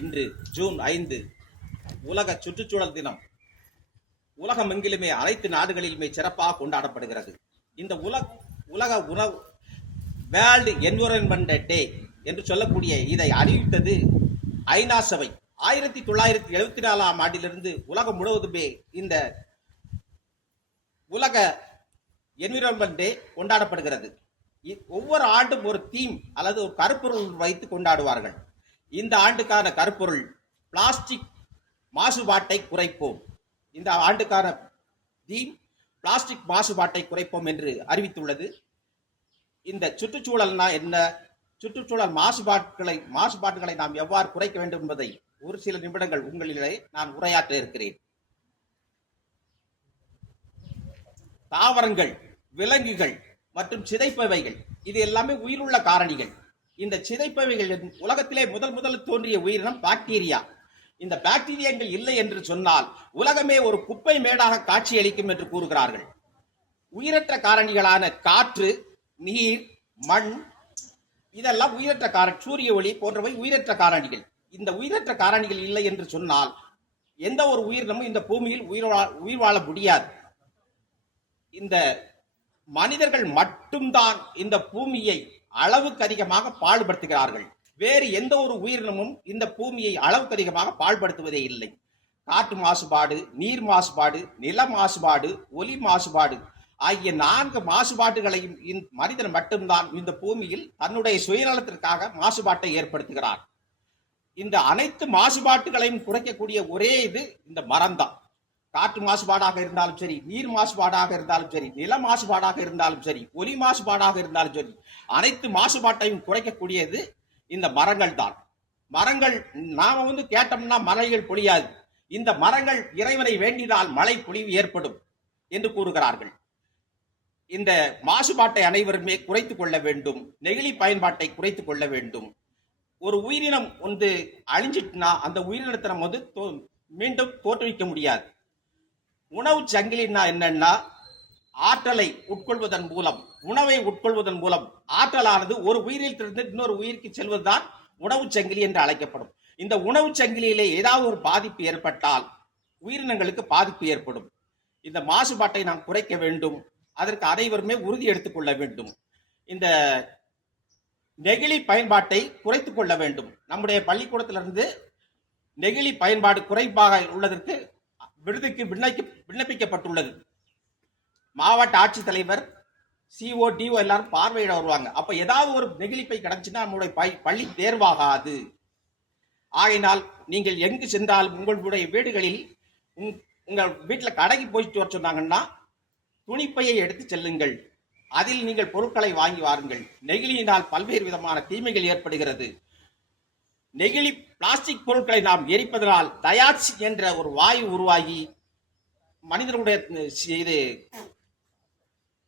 இன்று ஜூன் 5 உலக சுற்றுச்சூழல் தினம் உலகமெங்கிலுமே அனைத்து நாடுகளிலுமே சிறப்பாக கொண்டாடப்படுகிறது. இந்த உலக உணவு வேர்ல்டு என்விரான்மெண்ட் டே என்று சொல்லக்கூடிய இதை அறிவித்தது ஐநா சபை. 1974ஆம் ஆண்டிலிருந்து உலகம் முழுவதுமே இந்த உலக என்விரான்மெண்ட் டே கொண்டாடப்படுகிறது. ஒவ்வொரு ஆண்டும் ஒரு தீம் அல்லது ஒரு கருப்பொருள் வைத்து கொண்டாடுவார்கள். இந்த ஆண்டுக்கான கருப்பொருள் பிளாஸ்டிக் மாசுபாட்டை குறைப்போம். இந்த ஆண்டுக்கான தீம் பிளாஸ்டிக் மாசுபாட்டை குறைப்போம் என்று அறிவித்துள்ளது. இந்த சுற்றுச்சூழல்னா என்ன, சுற்றுச்சூழல் மாசுபாடுகளை நாம் எவ்வாறு குறைக்க வேண்டும் என்பதை ஒரு சில நிமிடங்கள் உங்களிடையே நான் உரையாற்ற இருக்கிறேன். தாவரங்கள், விலங்குகள் மற்றும் சிதைப்பவைகள் இது எல்லாமே உயிருள்ள காரணிகள். இந்த சிதைப்பவைகள் உலகத்திலே முதல் தோன்றிய உயிரினம் பாக்டீரியா. இந்த பாக்டீரியாக்கள் இல்லை என்று சொன்னால் உலகமே ஒரு குப்பை மேடாக காட்சியளிக்கும் என்று கூறுகிறார்கள். உயிரற்ற காரணிகளான காற்று, நீர், மண் இதெல்லாம் உயிரற்ற காரணி, சூரிய ஒளி போன்றவை உயிரற்ற காரணிகள். இந்த உயிரற்ற காரணிகள் இல்லை என்று சொன்னால் எந்த ஒரு உயிரினமும் இந்த பூமியில் உயிர் வாழ முடியாது. இந்த மனிதர்கள் மட்டும்தான் இந்த பூமியை அளவுக்கு அதிகமாக பாழ்படுத்துகிறார்கள். வேறு எந்த ஒரு உயிரினமும் இந்த பூமியை அளவுக்கு அதிகமாக பாழ்படுத்துவதே இல்லை. காற்று மாசுபாடு, நீர் மாசுபாடு, நில மாசுபாடு, ஒலி மாசுபாடு ஆகிய 4 மாசுபாடுகளையும் மனிதன் மட்டும்தான் இந்த பூமியில் தன்னுடைய சுயநலத்திற்காக மாசுபாட்டை ஏற்படுத்துகிறார். இந்த அனைத்து மாசுபாட்டுகளையும் குறைக்கக்கூடிய ஒரே இது இந்த மரம்தான். காற்று மாசுபாடாக இருந்தாலும் சரி, நீர் மாசுபாடாக இருந்தாலும் சரி, நில மாசுபாடாக இருந்தாலும் சரி, ஒலி மாசுபாடாக இருந்தாலும் சரி, அனைத்து மாசுபாட்டையும் குறைக்கக்கூடியது இந்த மரங்கள் தான். மரங்கள் நாம கேட்டோம்னா மலைகள் பொழியாது. இந்த மரங்கள் இறைவனை வேண்டினால் மழை பொழிவு ஏற்படும் என்று கூறுகிறார்கள். இந்த மாசுபாட்டை அனைவருமே குறைத்துக் கொள்ள வேண்டும். நெகிழி பயன்பாட்டை குறைத்துக் கொள்ள வேண்டும். ஒரு உயிரினம் அழிஞ்சிட்டுனா அந்த உயிரினத்தை நம்ம மீண்டும் தோற்றுவிக்க முடியாது. உணவு சங்கிலினா என்னன்னா, ஆற்றலை உட்கொள்வதன் மூலம், உணவை உட்கொள்வதன் மூலம் ஆற்றலானது ஒரு உயிரிலிருந்து இன்னொரு உயிருக்கு செல்வதுதான் உணவு சங்கிலி என்று அழைக்கப்படும். இந்த உணவு சங்கிலியிலே ஏதாவது ஒரு பாதிப்பு ஏற்பட்டால் உயிரினங்களுக்கு பாதிப்பு ஏற்படும். இந்த மாசுபாட்டை நாம் குறைக்க வேண்டும். அதற்கு அனைவருமே உறுதி எடுத்துக்கொள்ள வேண்டும். இந்த நெகிழி பயன்பாட்டை குறைத்துக் கொள்ள வேண்டும். நம்முடைய பள்ளிக்கூடத்திலிருந்து நெகிழி பயன்பாடு குறைப்பாக உள்ளதற்கு விருதுக்கு விண்ணப்பிக்கப்பட்டுள்ளது. மாவட்ட ஆட்சித்தலைவர், CO, DO எல்லாரும் பார்வையிட வருவாங்க. அப்ப ஏதாவது ஒரு நெகிழிப்பை கிடைச்சுன்னா நம்முடைய பள்ளி தேர்வாகாது. ஆகையினால் நீங்கள் எங்கு சென்றாலும் உங்களுடைய வீடுகளில் உங்கள் வீட்டில் கடைக்கு போயிட்டு வர சொன்னாங்கன்னா துணிப்பையை எடுத்து செல்லுங்கள். அதில் நீங்கள் பொருட்களை வாங்கி வாருங்கள். நெகிழியினால் பல்வேறு விதமான தீமைகள் ஏற்படுகிறது. நெகிழி பிளாஸ்டிக் பொருட்களை நாம் எரிப்பதனால் டயாக்சி என்ற ஒரு வாயு உருவாகி மனிதனுடைய இது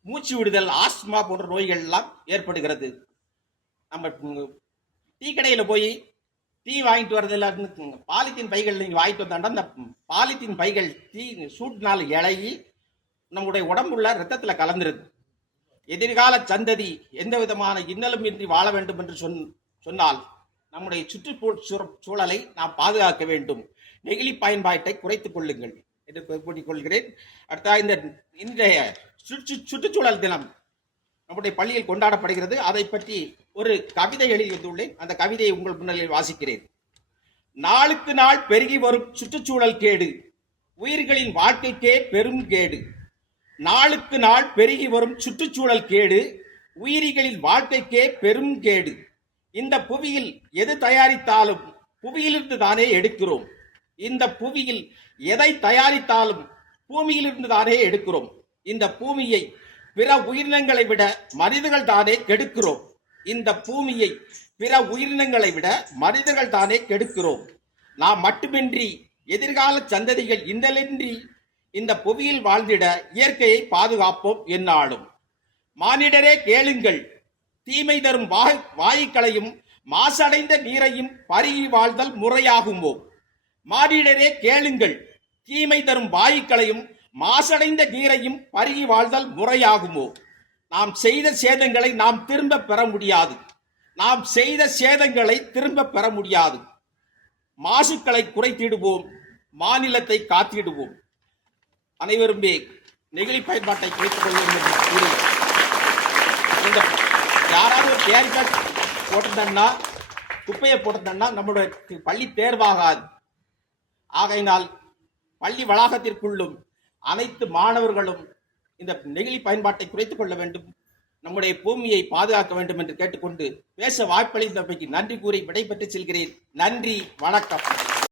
மூச்சு விடுதல், ஆஸ்துமா போன்ற நோய்கள் எல்லாம் ஏற்படுகிறது. நம்ம டீ கடையில் போய் டீ வாங்கிட்டு வரதில்ல, பாலித்தீன் பைகள் நீங்கள் வாங்கிட்டு வந்தாண்டா அந்த பாலித்தீன் பைகள் டீ சூட்டினால் இழகி நம்முடைய உடம்புள்ள ரத்தத்தில் கலந்துருது. எதிர்கால சந்ததி எந்த விதமான இன்னலும் இன்றி வாழ வேண்டும் என்று சொன்னால் நம்முடைய சுற்றுச்சூழலை நாம் பாதுகாக்க வேண்டும். நெகிழி பயன்பாட்டை குறைத்துக் கொள்ளுங்கள் என்று கூறிக்கொள்கிறேன். அடுத்த இன்றைய சுற்றுச்சூழல் தினம் நம்முடைய பள்ளியில் கொண்டாடப்படுகிறது. அதை பற்றி ஒரு கவிதை எழுதி வந்துள்ளேன். அந்த கவிதையை உங்கள் முன்னிலையில் வாசிக்கிறேன். நாளுக்கு நாள் பெருகி வரும் சுற்றுச்சூழல் கேடு உயிர்களின் வாழ்க்கைக்கே பெரும் கேடு. நாளுக்கு நாள் பெருகி வரும் சுற்றுச்சூழல் கேடு உயிரிகளின் வாழ்க்கைக்கே பெரும் கேடு. இந்த புவியில் எது தயாரித்தாலும் புவியிலிருந்து தானே எடுக்கிறோம். இந்த புவியில் எதை தயாரித்தாலும் பூமியிலிருந்து தானே எடுக்கிறோம். இந்த பூமியை பிற உயிரினங்களை விட மனிதர்கள் தானே கெடுக்கிறோம். இந்த பூமியை பிற உயிரினங்களை விட மனிதர்கள் தானே கெடுக்கிறோம். நாம் மட்டுமின்றி எதிர்கால சந்ததிகள் இன்னலின்றி இந்த புவியில் வாழ்ந்திட இயற்கையை பாதுகாப்போம் என்னாலும். மானிடரே கேளுங்கள், தீமை தரும் வாயுக்களையும் மாசடைந்த நீரையும் பருகி வாழ்தல் முறையாகுமோ. மானிடரே கேளுங்கள், தீமை தரும் வாயுக்களையும் மாசடைந்த நீரையும் பருகி வாழ்தல் முறையாகுமோ. நாம் செய்த சேதங்களை நாம் திரும்ப பெற முடியாது. நாம் செய்த சேதங்களை திரும்ப பெற முடியாது. மாசுக்களை குறைத்திடுவோம், மாநிலத்தை காத்திடுவோம். அனைவருமே நெகிழி பயன்பாட்டை குறைத்துக் கொள்வோம் என்று கூறி, இந்த யாராவது ஒரு கேரி பேக் போட்டிருந்தா, குப்பையை போட்டிருந்தா நம்மளுடைய பள்ளி தேர்வாகாது. ஆகையினால் பள்ளி வளாகத்திற்குள்ளும் அனைத்து மாணவர்களும் இந்த நெகிழி பயன்பாட்டை குறைத்துக் கொள்ள வேண்டும், நம்முடைய பூமியை பாதுகாக்க வேண்டும் என்று கேட்டுக்கொண்டு பேச வாய்ப்பளித்தமைக்கு நன்றி கூறி விடைபெற்று செல்கிறேன். நன்றி, வணக்கம்.